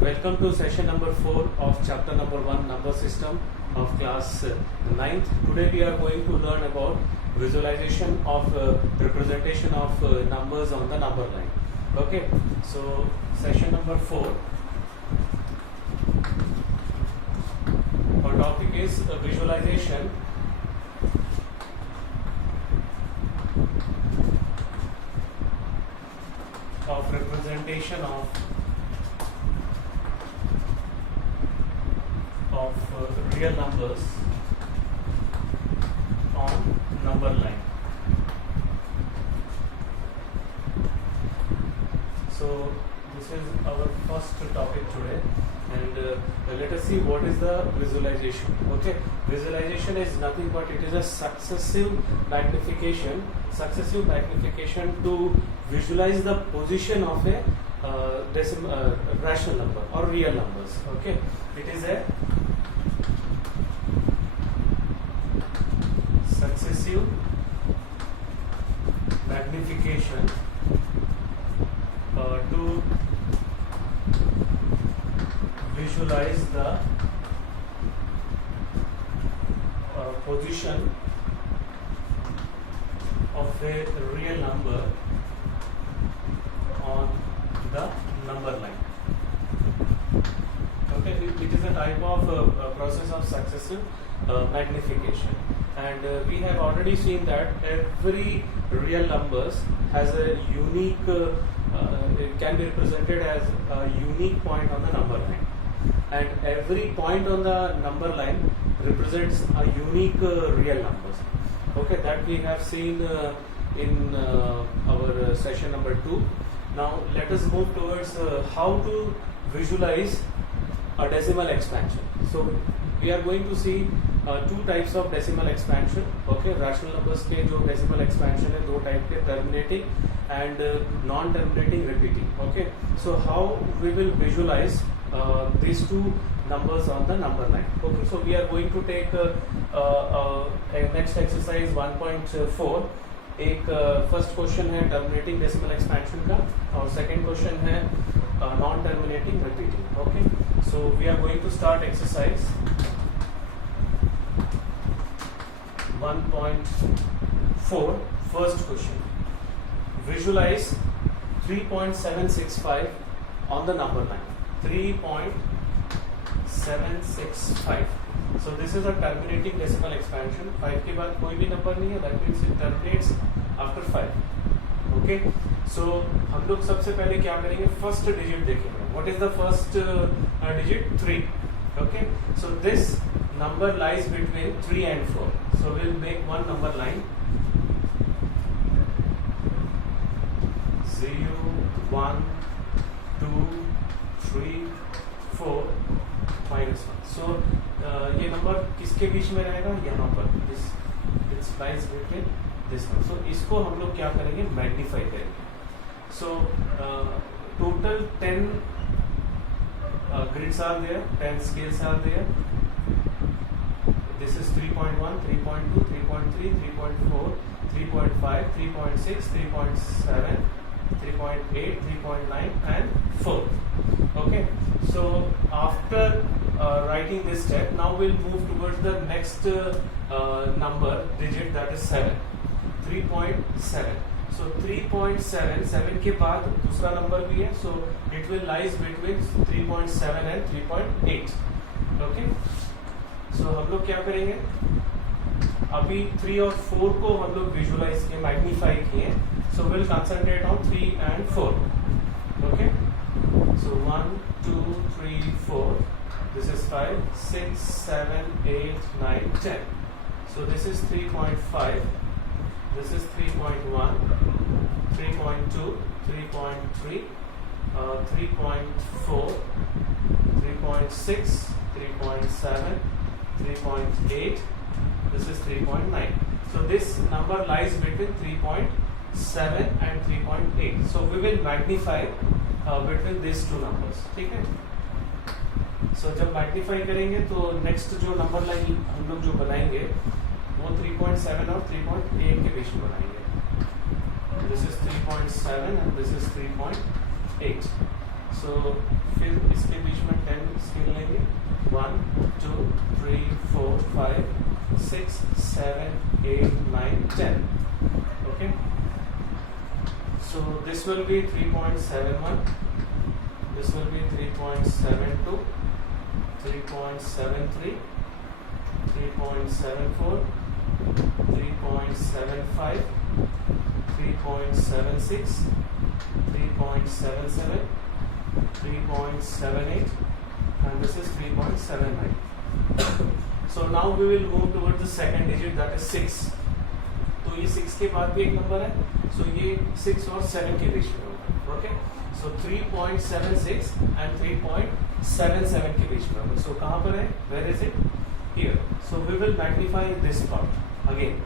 Welcome to session number 4 of chapter number 1 number system of class 9th. Today we are going to learn about visualization of representation of numbers on the number line. Okay, so session number 4, our topic is visualization of representation of real numbers on number line. So this is our first topic today, and let us see what is the visualization. Okay, visualization is nothing but it is a successive magnification to visualize the position of a rational number or real numbers. Okay, it is a successive magnification to visualize the position of a real number on the number line. Okay, it is a type of process of successive magnification, and we have already seen that every real numbers has a unique it can be represented as a unique point on the number line, and every point on the number line represents a unique real numbers. Okay, that we have seen in our session number 2. Now let us move towards how to visualize a decimal expansion. So we are going to see two types of decimal expansion. Okay, rational numbers के जो decimal expansion है दो type के, terminating and non-terminating repeating. Okay, so how we will visualize these two numbers on the number line. Okay, so we are going to take next exercise 1.4. एक first question है terminating decimal expansion का और second question है non terminating repeating. Okay, so we are going to start exercise 1.4. First question, visualise 3.765 on the number line. 3.765. So this is a terminating decimal expansion. 5 के बाद कोई भी number नहीं है, that means it terminates after 5. Okay, so हम लोग सबसे पहले क्या करेंगे, फर्स्ट डिजिट देखेंगे. What is the first digit? 3. Okay, so this number lies between 3 and 4. So we'll make one number line. 0, 1, 2, 3, 4, -1. So ये नंबर किसके बीच में रहेगा, यहाँ पर. This it's lies between this one. So इसको हम लोग क्या करेंगे, मैग्नीफाई करेंगे. So total 10 grids are there, 10 scales are there. This is 3.1, 3.2, 3.3, 3.4, 3.5, 3.6, 3.7, 3.8, 3.9 and 4. Okay, so after writing this step, now we'll move towards the next number digit, that is 7. 3.7. So 3.7, 7 के बाद दूसरा number भी है, so it will lies between 3.7 and 3.8. Okay, so हम लोग क्या करेंगे, अभी 3 और 4 को हम लोग विजुलाइज किए, मैग्नीफाई किए. So we'll concentrate on 3 and 4. Okay, so 1, 2, 3, 4. This is 5, 6, 7, 8, 9, 10. So this is 3.5. This is 3.1, 3.2, 3.3, 3.4, 3.6, 3.7, 3.8. This is 3.9. So this number lies between 3.7 and 3.8. So we will magnify between these two numbers. ठीक है. So जब magnify करेंगे तो next जो number line हम लोग जो बनाएंगे वो 3.7 और 3.8 के बीच में बनाएंगे. This is 3.7 and this is 3.8. सो फिर इसके बीच में 10 स्केल लेंगे 1 2 3 4 5 6 7 8 9 10. Okay, so this will be 3.71, this will be 3.72, 3.73, 3.74, 3.75, 3.76, 3.77, 3.78, and this is 3.79. So now we will move towards the second digit, that is 6. तो ये 6 के बाद भी एक नंबर है, so ये 6 और 7 के बीच में होगा. Okay, so 3.76 and 3.77 के बीच में होगा. So कहाँ पर है? Where is it? Here. So we will magnify this part again.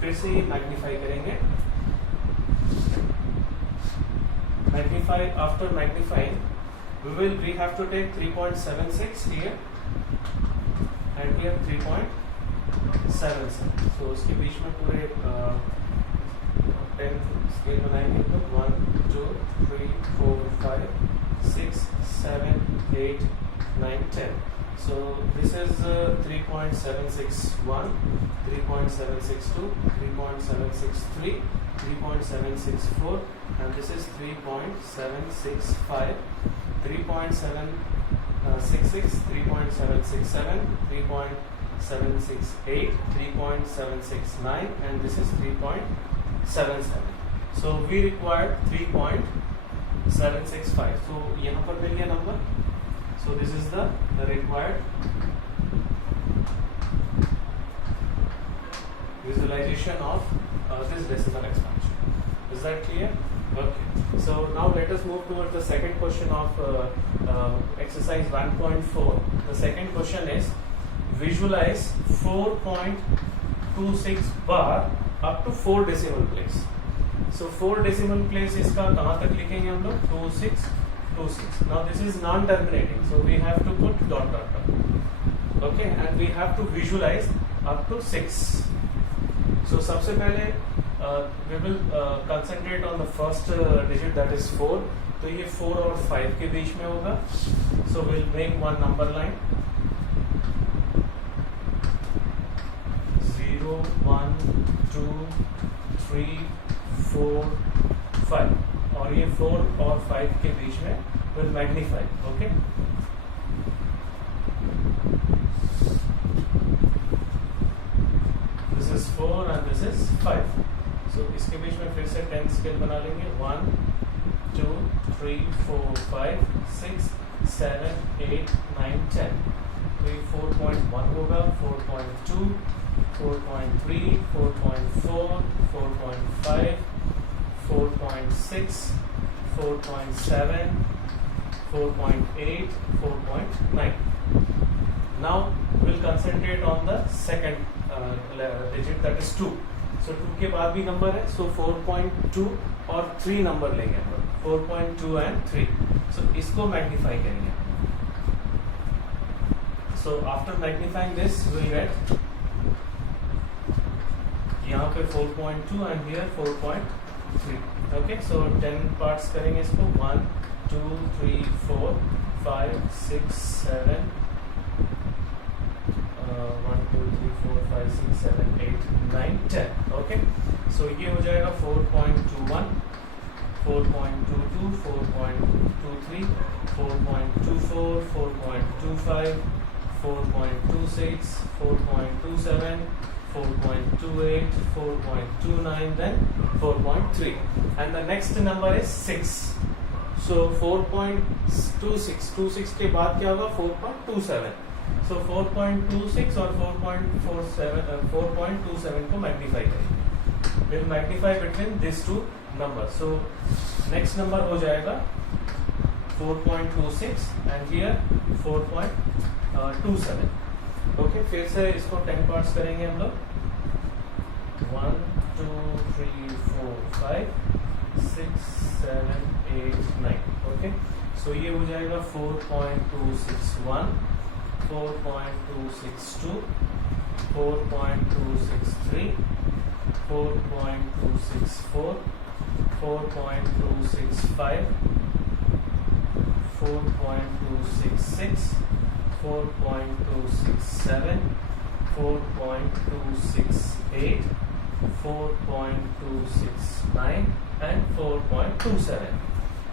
फिर से ये magnify करेंगे. Magnify, after magnifying we have to take 3.76 here and here 3.77. So उसके बीच में पूरे 10 स्केल बनाएंगे तो 1 2 3 4 5 6 7 8 9 10. So this is 3.761, 3.762, 3.763, 3.764, and this is 3.765, 3.766, 3.767, 3.768, 3.769, and this is 3.77. So we require 3.765. So यहाँ पर मिल गया number. So this is the required visualization of this decimal expansion. Is that clear? Okay. So now let us move towards the second question of exercise 1.4. The second question is visualize 4.26 bar up to 4 decimal place. So 4 decimal place इसका कहाँ तक लिखेंगे हम लोग? 2626. Now this is non-terminating, so we have to put dot dot dot. Okay, and we have to visualize up to 6. So सबसे पहले we will concentrate on the first digit, that is 4. तो ये 4 और 5 के बीच में होगा. So we'll make one number line. 0 1 2 3 4 5. और ये 4 और 5 के बीच में will magnify. Okay. This is 4 and this is 5. So इसके बीच में फिर से 10 स्केल बना लेंगे. 1 2 3 4 5 6 7 8 9 10. तो ये 4.1 होगा, 4.2, 4.3, 4.4, 4.5, 4.6, 4.7, 4.8, 4.9. Now we'll concentrate on the second digit, that is 2. So 2 के बाद भी नंबर है, so 4.2 और 3 नंबर लेंगे हम लोग, 4.2 and 3. So इसको मैग्नीफाई करेंगे. So after magnifying this we'll get यहाँ पे 4.2 and here 4.3. Okay, so 10 parts करेंगे इसको. 1 2 3 4 5 6 7 1 2 3 4 5 6 7 8 9 10. Okay, so ये हो जाएगा 4.21, 4.22, 4.23, 4.24, 4.25, 4.26, 4.27, 4.28, 4.29, then 4.3, and the next number is 6. So 4.26, 26 के बाद क्या होगा? 4.27. So 4.26 और 4.27 को मैग्नीफाई करेंगे. We'll magnify between these two numbers. So next number हो जाएगा 4.26 and here 4.27. Okay, फिर से इसको 10 parts करेंगे हम लोग. 1 2 3 4 5 6 7 8 9. Okay, so ये हो जाएगा 4.261, 4.262, 4.263, 4.264, 4.265, 4.266, 4.267, 4.268, 4.269 and 4.27.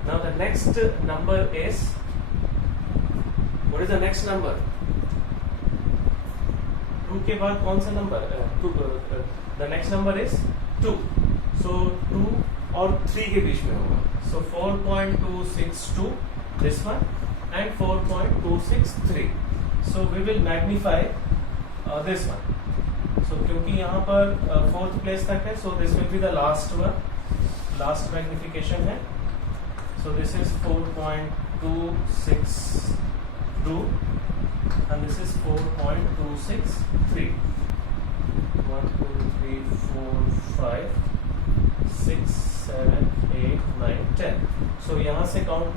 Now the next number is, what is the next number? 2 के बाद कौन सा number? The next number is 2. So 2 और 3 के बीच में होगा. So 4.262 this one and 4.263. So we will magnify this one. So क्योंकि यहाँ पर 4th place तक है, so this will be the last one, last magnification है. So this is 4.262 and this is 4.263. 1, 2, 3, 4, 5, 6, 7, 8, 9, 10. So यहाँ से count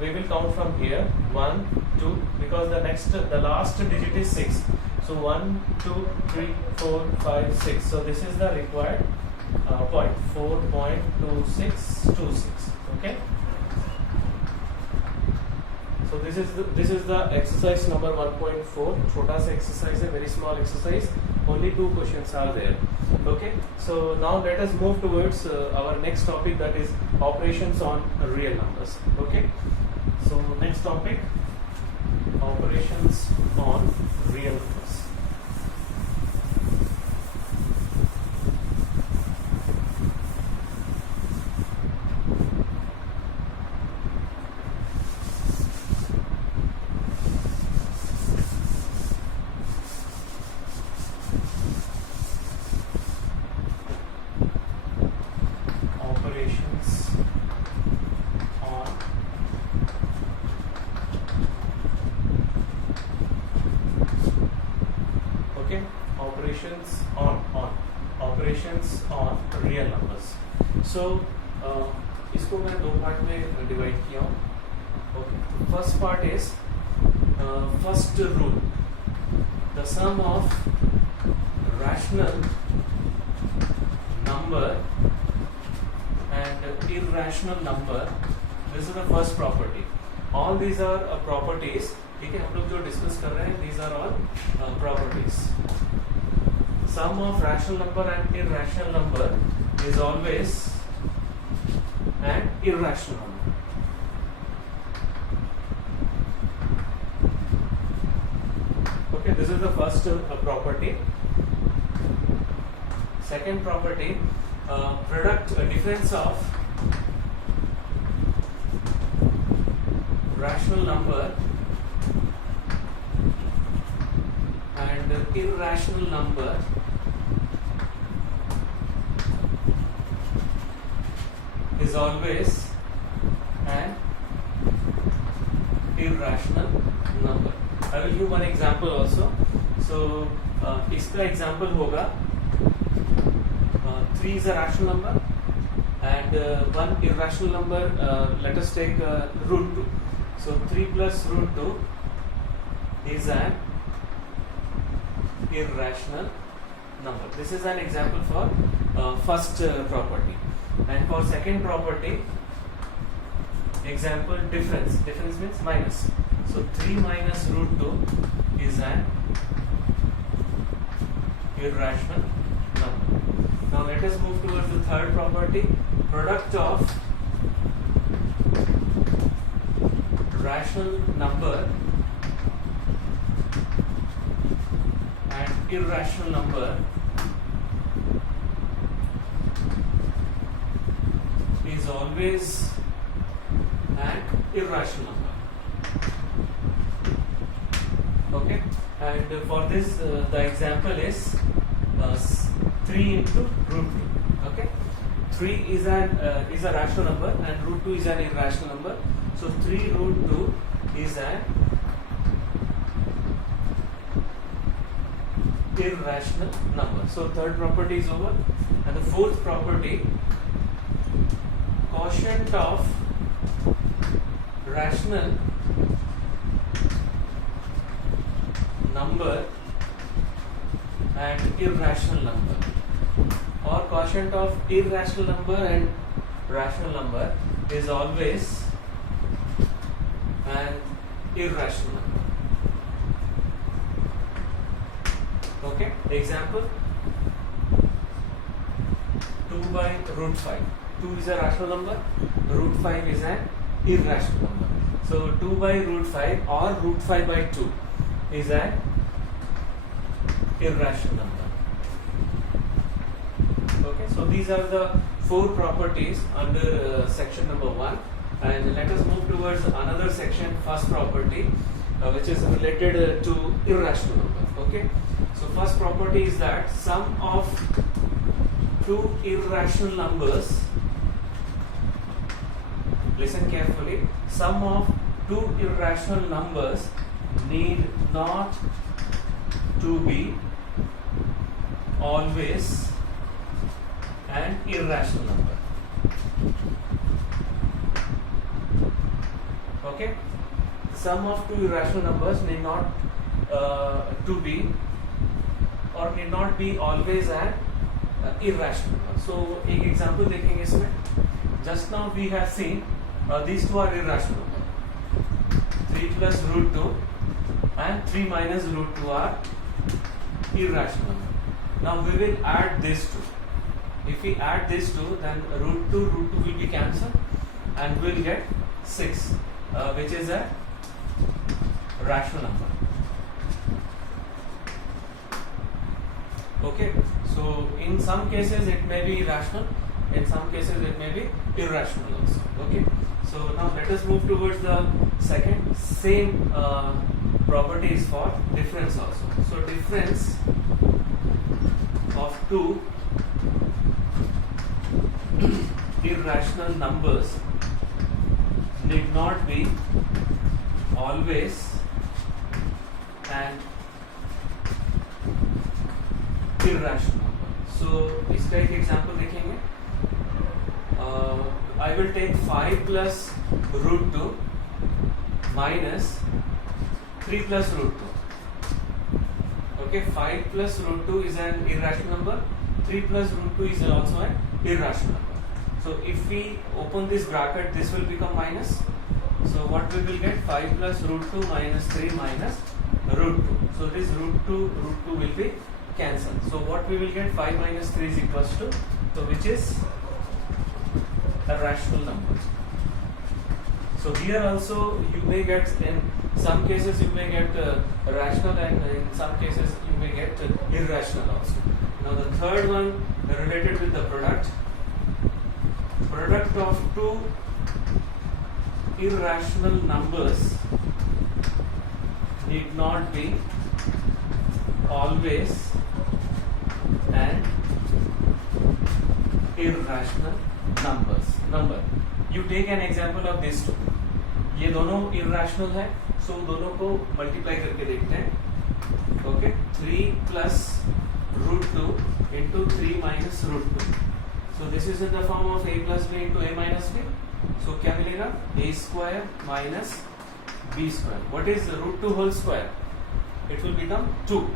we will count from here 1, 2 because the last digit is 6. So 1, 2, 3, 4, 5, 6. So this is the required point 4.2626. Okay. So this is the exercise number 1.4. छोटा सा exercise है, very small exercise. Only 2 questions are there. Okay. So now let us move towards our next topic, that is operations on real numbers. Okay. So next topic, operations on real numbers. Operations on real numbers. So इसको मैं 2 part में divide किया हूँ. Okay. First part is first rule. The sum of rational number and irrational number. This is the first property. All these are properties. ठीक है, हम लोग जो डिस्कस कर रहे हैं, these are all properties. Sum of rational number and irrational number is always an irrational number. Okay, this is the first property. Second property, difference of rational number and irrational number is always an irrational number. I will give one example also. So इसका example होगा 3 is a rational number and one irrational number. Let us take root 2. So 3 plus root 2 is an irrational number. This is an example for first property. And for second property, example difference. Difference means minus. So 3 minus root 2 is an irrational number. Now let us move towards the third property. Product of rational number and irrational number is always an irrational number. Okay, and for this the example is 3 into root 2. Okay, 3 is a rational number and root 2 is an irrational number. So 3 root 2 is an irrational number. So third property is over, and the fourth property, quotient of rational number and irrational number, or quotient of irrational number and rational number is always irrational number. Okay, example 2 by root 5. 2 is a rational number, root 5 is an irrational number. So 2 by root 5 or root 5 by 2 is an irrational number. Okay, so these are the 4 properties under section number 1, and let us move towards another section, first property, which is related to irrational number. Okay, so first property is that sum of 2 irrational numbers, listen carefully, sum of 2 irrational numbers need not to be always an irrational number. Okay, sum of 2 irrational numbers need not to be or need not be always an irrational number. So एक example देखेंगे इसमें. Just now we have seen these two are irrational number. 3 plus root 2 and 3 minus root 2 are irrational number. Now we will add these two. If we add these two, then root 2 will be cancelled and we will get 6, which is a rational number. Okay, so in some cases it may be rational, in some cases it may be irrational also. Okay, so now let us move towards the second. Same properties for difference also. So difference of 2 irrational numbers need not be always an irrational number. So इसका एक example देखेंगे. I will take 5 plus root 2 minus 3 plus root 2. Okay, 5 plus root 2 is an irrational number. 3 plus root 2 is also an irrational number. So if we open this bracket, this will become minus. So what we will get? 5 plus root 2 minus 3 minus root 2. So this root 2 will be cancelled. So what we will get? 5 minus 3 is equals to, so which is a rational number. So here also you may get, in some cases you may get rational, and in some cases you may get irrational also. Now the third one related with the product of 2 irrational numbers need not be always an irrational number. You take an example of these two. ये दोनों irrational है, so दोनों को multiply करके देखते हैं. Okay, 3 plus root 2 into 3 minus root 2. So this is in the form of a plus b into a minus b. So क्या मिलेगा? A square minus b square. What is root 2 whole square? It will become 2.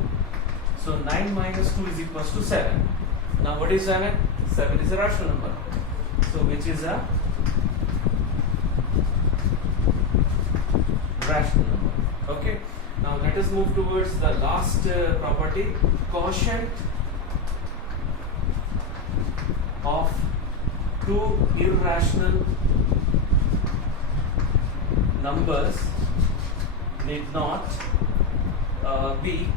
So 9 minus 2 is equals to 7. Now what is 7? 7 is a rational number. So which is a rational number. Okay. Now let us move towards the last property, quotient of 2 irrational numbers need not be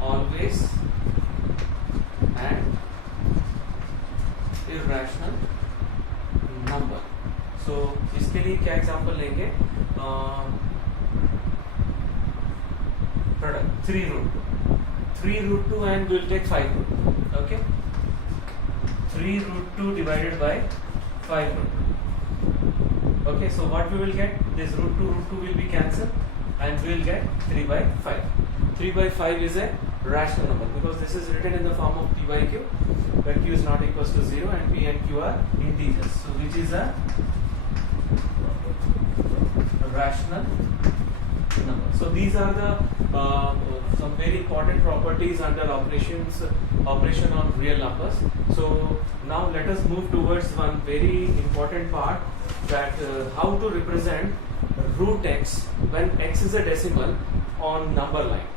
always an irrational number. So इसके लिए क्या example लेंगे? Product 3 root 2 and we will take 5 root 2. Okay, 3 root 2 divided by 5 root 2. Okay, so what we will get? This root 2 will be cancelled and we will get 3 by 5. 3 by 5 is a rational number because this is written in the form of p by q, where q is not equals to 0 and p and q are integers. So which is a rational number. So these are the some very important properties under operation on real numbers. So now let us move towards one very important part, that how to represent root x when x is a decimal on number line.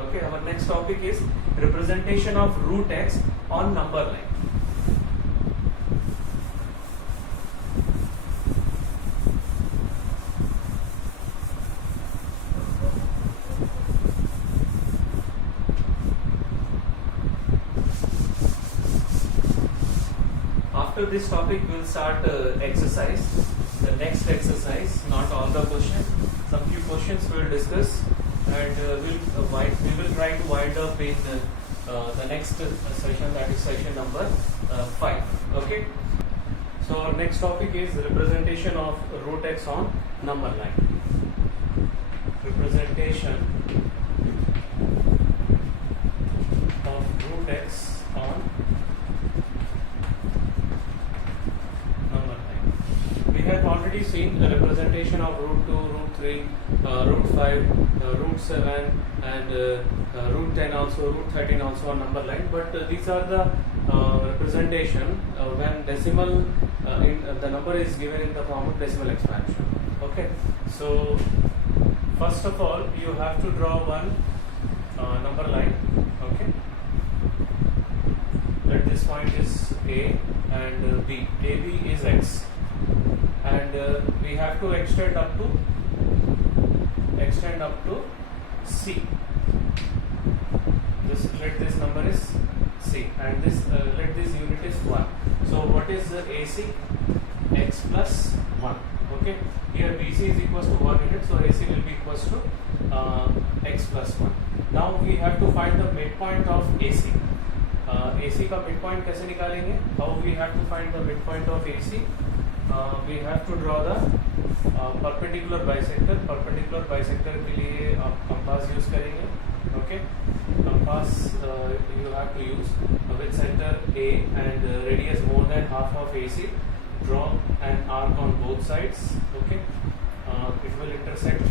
Okay, our next topic is representation of root x on number line. After this topic, we will start exercise. The next exercise, not all the questions, some few questions we will discuss, and we will try to wind up in the next session, that is session number 5. Okay. So our next topic is representation of root x on number line. Representation of root x on number line. We have already seen the representation of root 2, root 3, root 5, root 7, and root 10 also, root 13 also on number line. But these are the representation when decimal the number is given in the form of decimal expansion. Okay. So first of all, you have to draw one number line. Okay. Let this point is A and B. AB is x, and we have to extend up to C. Let this number is C, and this let this unit is 1. So what is the AC? X plus 1. Okay. Here BC is equals to 1 unit, so AC will be equals to x plus 1. Now we have to find the midpoint of AC. AC का midpoint कैसे निकालेंगे? How we have to find the midpoint of AC? We have to draw the perpendicular bisector. Perpendicular bisector के लिए आप compass use करेंगे. Okay, compass you have to use with center A and radius more than half of AC. Draw an arc on both sides. Okay, it will intersect.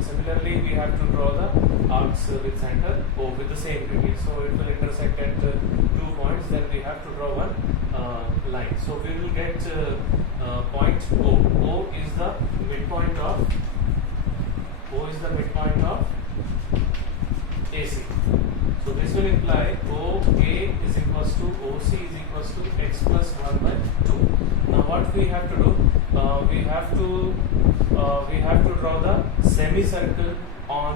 Similarly, we have to draw the arcs with center O with the same radius. So it will intersect at 2 points. Then we have to draw one line. So we will get point O. O is the midpoint of AC. So this will imply OA is equals to OC is equals to x plus 1 by 2. Now what we have to do? We have to draw the semicircle on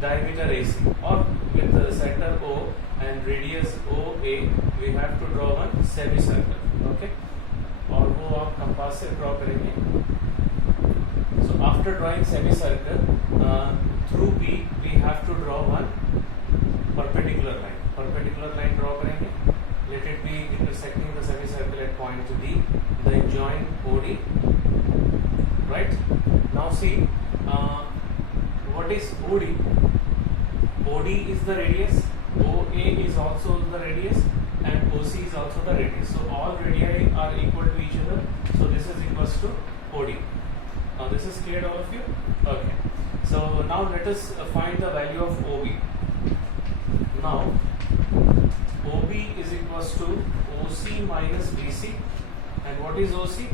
diameter AC, or with the center O and radius OA. We have to draw one semicircle. Okay, और वो आप compass से draw करेंगे. So after drawing semicircle through B, we have to draw one perpendicular line. Perpendicular line draw करेंगे. Let it be intersecting the semicircle at point D. Then join OD. Right. Now see, what is OD? OD is the radius. OA is also the radius, and OC is also the radius. So all radii are equal to each other. So this is equals to OD. Now this is clear, all of you? Okay. So now let us find the value of OB. Now OB is equals to OC minus BC, and what is OC?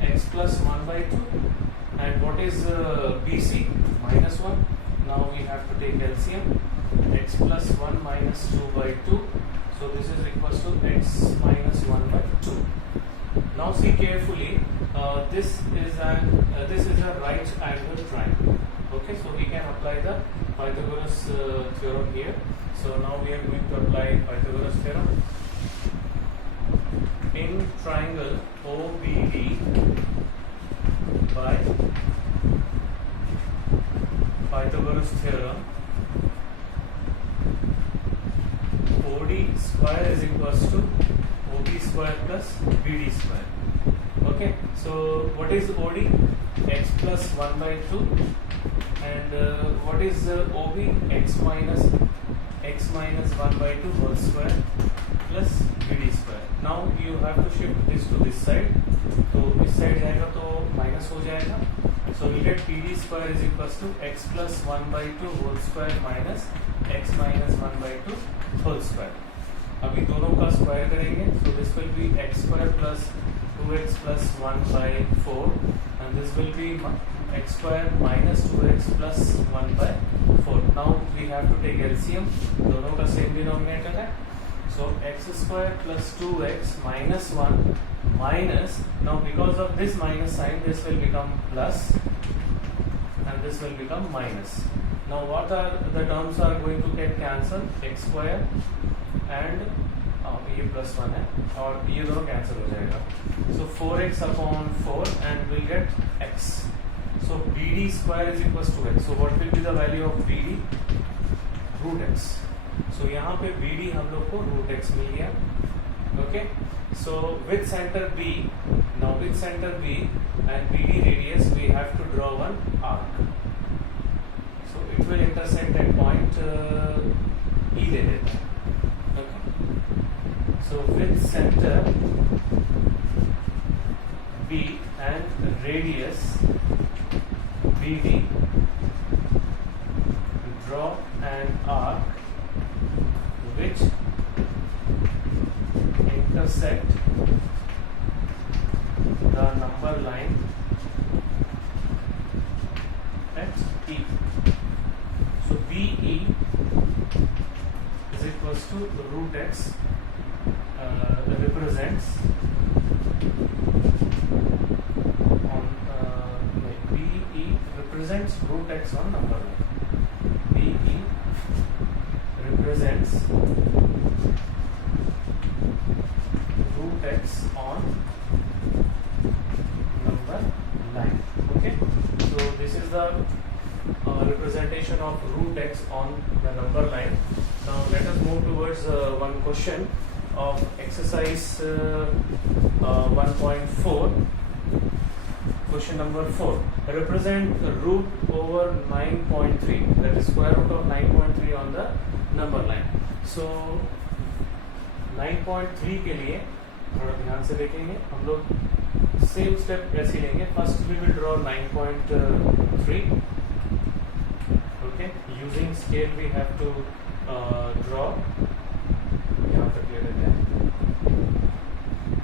X plus 1 by 2, and what is BC? Minus 1. Now we have to take LCM. X plus 1 minus 2 by 2. So this is equals to x minus 1 by 2. Now see carefully. This is a right angle triangle. Okay, so we can apply the Pythagoras theorem here. So now we are going to apply Pythagoras theorem. In triangle OBD by Pythagoras theorem, OD square is equals to OB square plus BD square. Okay, so what is OD? X plus 1 by 2, and what is OB? X minus 1 by 2 whole square plus BD square. Now you have to shift this to this side. तो इस side जाएगा तो minus हो जाएगा. So we'll get PD square is equals to x plus 1 by 2 whole square minus x minus 1 by 2 whole square. अभी दोनों का square करेंगे, so this will be x square plus 2x plus 1 by 4 and this will be x square minus 2x plus 1 by 4. Now we have to take LCM, दोनों का same denominator है, so x square plus 2x minus 1 minus, now because of this minus sign this will become plus and this will become minus. Now what are the terms are going to get cancelled, x square and ये plus 1 है और ये दोनों cancel हो जाएगा, so 4x upon 4 and we'll get x. So BD square is equals to x. So what will be the value of BD? Root x. So यहाँ पे BD हम लोग को root x मिल गया. Okay. So with center B, now with center B and BD radius we have to draw one arc. So it will intersect at point E ले लेते हैं. So with center B and radius BD, draw an arc which intersect the number line at E. So BE is equals to root x. Represents on BE represents root x on number line. BE represents root x on number line. Okay, so this is the representation of root x on the number line. Now let us move towards one question of exercise 1.4. Question number 4. Represent root over 9.3, that is square root of 9.3 on the number line. So 9.3 के लिए थोड़ा ध्यान से देखेंगे हम लोग, same step ऐसे लेंगे. First we will draw 9.3. Okay, using scale we have to draw, यहाँ तक ले लेते हैं.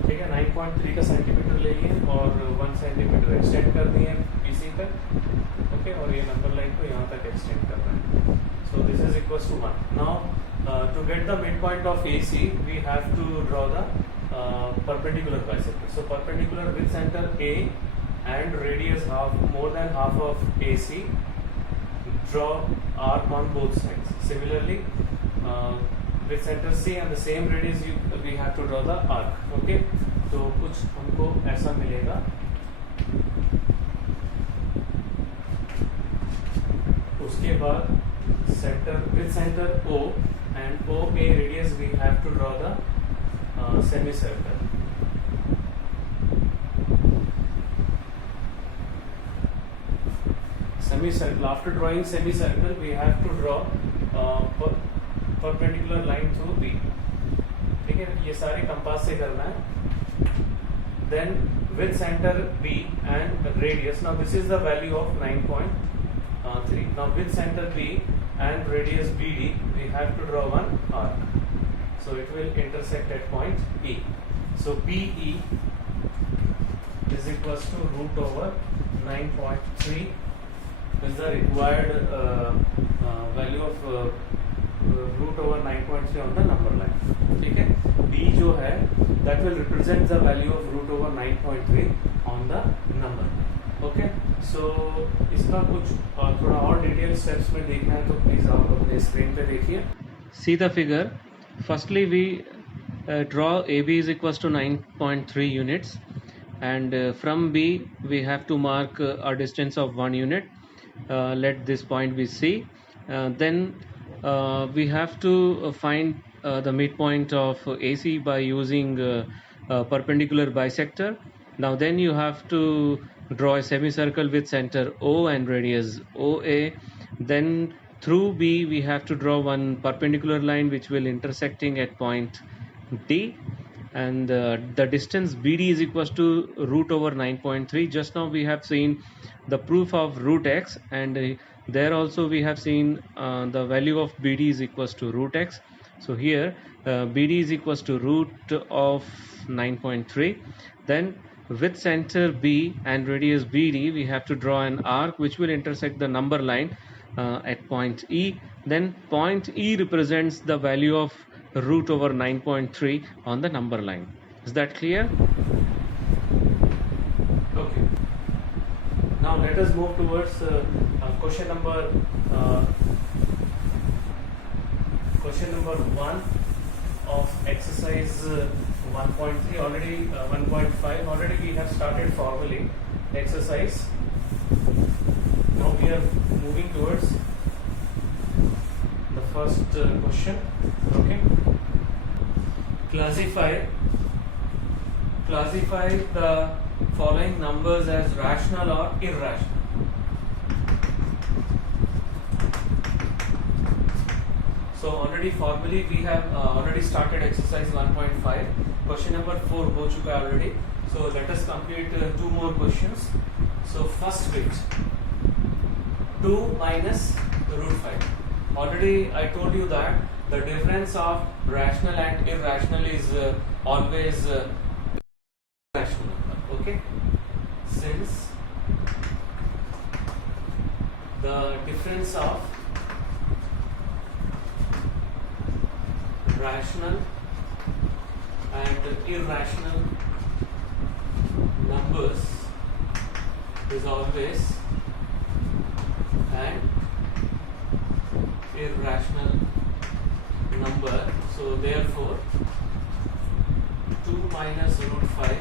ठीक है, 9.3 का सेंटीमीटर ले लिए और 1 सेंटीमीटर एक्सटेंड कर दिए पीसी तक. ओके, और ये नंबर लाइन को यहाँ तक एक्सटेंड कर रहे हैं. So this is equals to 1. Now to get the mid point of AC we have to draw the perpendicular bisection. So perpendicular with center A and radius more than half of AC, draw arc on both sides. Similarly with center C and the same radius we have to draw the arc. Okay, तो कुछ हमको ऐसा मिलेगा. उसके बाद center with center O and OA radius we have to draw the semicircle. Semicircle. After drawing semicircle we have to draw perpendicular line through B. ठीक है, ये सारे कंपास से करना है. Then with center B and radius, now this is the value of 9.3. Now with center B and radius BD we have to draw one arc, so it will intersect at point E. So BE is equals to root over 9.3 is the required value of root over 9.3 on the number line. ठीक है, B जो है that will represent the value of root over 9.3 on the number. Okay, so इसका कुछ थोड़ा और detail steps में देखना है तो प्लीज आप अपने स्क्रीन पे देखिए. See the figure. Firstly we draw AB is equals to 9.3 units and from B we have to mark a distance of 1 unit. Let this point be C. Then we have to find the midpoint of AC by using perpendicular bisector. Now then you have to draw a semicircle with center O and radius OA. Then through B we have to draw one perpendicular line which will intersecting at point D. and the distance BD is equals to root over 9.3. Just now we have seen the proof of root x, and there also we have seen the value of BD is equals to root x. So here BD is equals to root of 9.3. Then with center B and radius BD, we have to draw an arc which will intersect the number line at point E. Then point E represents the value of root over 9.3 on the number line. Is that clear? Okay. Now let us move towards question number 1 of exercise 1.3. Already 1.5. Already we have started formally exercise. Now we are moving towards the first question. Okay. Classify the following numbers as rational or irrational. So already formally we have already started exercise 1.5. Question number 4 ho chuka already. So let us complete 2 more questions. So first bit, 2 minus root 5. Already I told you that the difference of rational and irrational is always rational number. Okay. Since the difference of rational and irrational numbers is always an irrational number. So therefore 2 minus root 5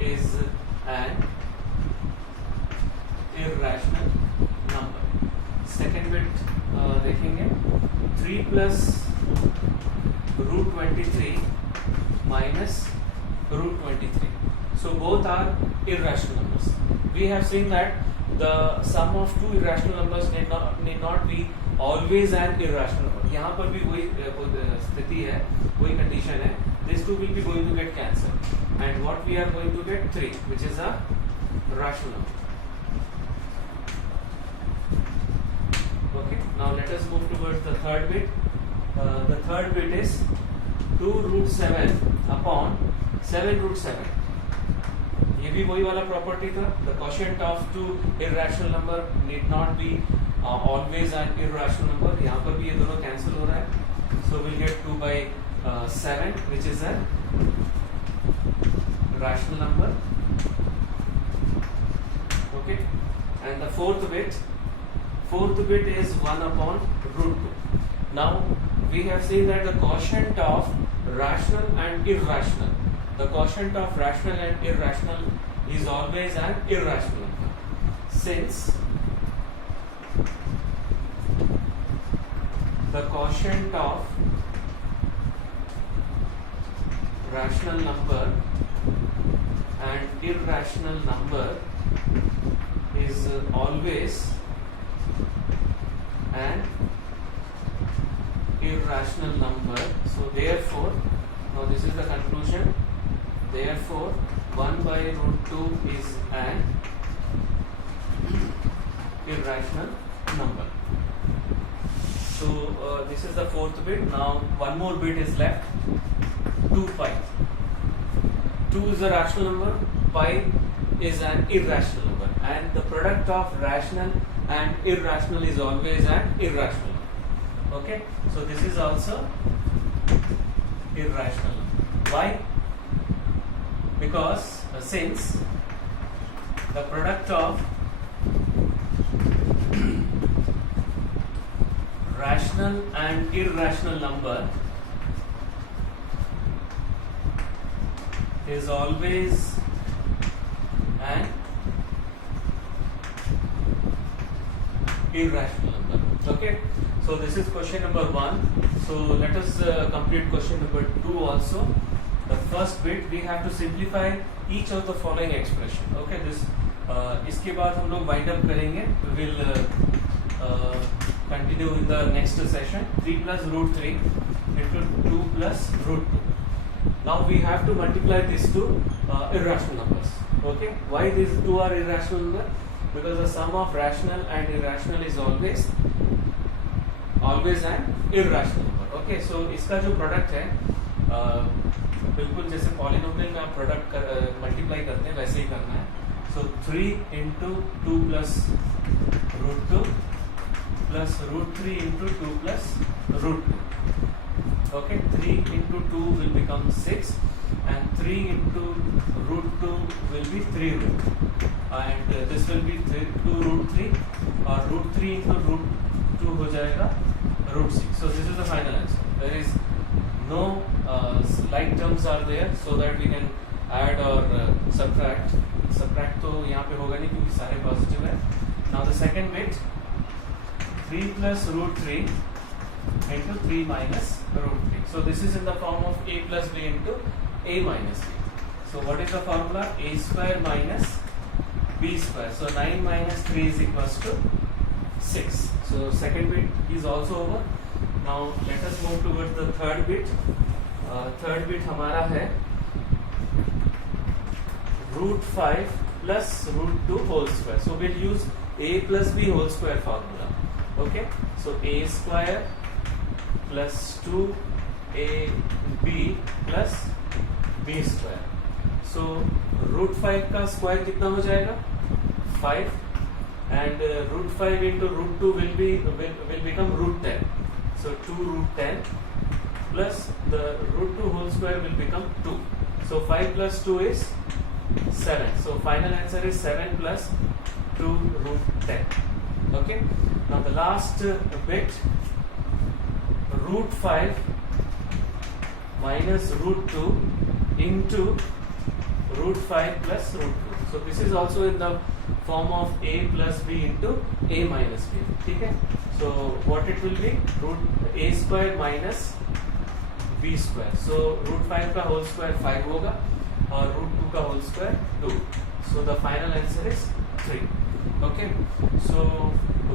is an irrational number. Second bit देखेंगे 3 plus root 23 minus root 23. So both are irrational numbers. We have seen that the sum of two irrational numbers need not be always an irrational number. यहाँ पर भी वही स्थिति है, वही condition है. These two will be going to get cancelled, and what we are going to get 3, which is a rational number. Okay. Now let us move towards the third bit. The third bit is 2 root 7 upon 7 root 7. ये भी वही वाला property था. The quotient of two irrational number need not be always an irrational number. यहाँ पर भी ये दोनों कैंसिल हो रहा है. So we'll get 2 by 7, which is a rational number. Okay. And the fourth bit is 1 upon root 2. Now we have seen that the quotient of rational and irrational, the quotient of rational and irrational is always an irrational number. Since the quotient of rational number and irrational number is always an irrational number. So therefore, now this is the conclusion. Therefore 1 by root 2 is an irrational number. So this is the fourth bit. Now one more bit is left. 2 pi. 2 is a rational number, pi is an irrational number, and the product of rational and irrational is always an irrational number. Okay, so this is also irrational number. Why? Because since the product of rational and irrational number is always an irrational number. Okay, so this is question number 1. So let us complete question number 2 also. The first bit we have to simplify each of the following expression. Okay, this इसके बाद हम लोग wind up करेंगे. We will continue in the next session. 3 plus root 3 into 2 plus root 2. Now we have to multiply these two irrational numbers. Okay, why these two are irrational number? Because the sum of rational and irrational is always an irrational number. Okay, so इसका जो product है बिल्कुल जैसे polynomial में आप product multiply करते हैं वैसे ही करना है. So 3 into 2 plus root 2 plus root 3 into 2 plus root 2. Okay, 3 into 2 will become 6 and 3 into root 2 will be 3 root 2 and this will be 2 root 3 or root 3 into root 2 हो जाएगा root 6. So this is the final answer. There is no like terms are there so that we can add or subtract. Subtract तो यहाँ पे होगा नहीं क्योंकि सारे positive है. Now the second bit 3 plus root 3 into 3 minus root 3. So this is in the form of a plus b into a minus b. So what is the formula? A square minus b square. So 9 minus 3 is equals to 6. So second bit is also over. Now let us move towards the third bit. Third bit हमारा है root 5 plus root 2 whole square. So we'll use a plus b whole square formula. Okay, so a square plus 2ab plus b square. So root 5 का square कितना हो जाएगा? 5 and root 5 into root 2 will become root 10. So 2 root 10 plus the root 2 whole square will become 2. So 5 plus 2 is 7. So final answer is 7 plus 2 root 10. Okay. Now the last bit root 5 minus root 2 into root 5 plus root 2. So this is also in the form of a plus b into a minus b. ठीक है? So what it will be? Root a square minus b square. So root 5 का whole square 5 होगा और root 2 का whole square 2. So the final answer is 3. Okay. So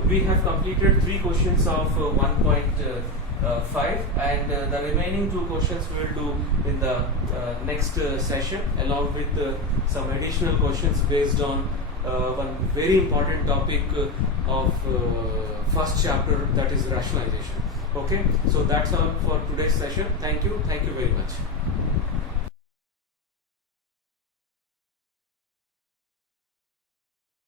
we have completed 3 questions of 1.5 and the remaining 2 questions we will do in the next session along with some additional questions based on one very important topic of first chapter, that is rationalization. Okay, so that's all for today's session. Thank you very much.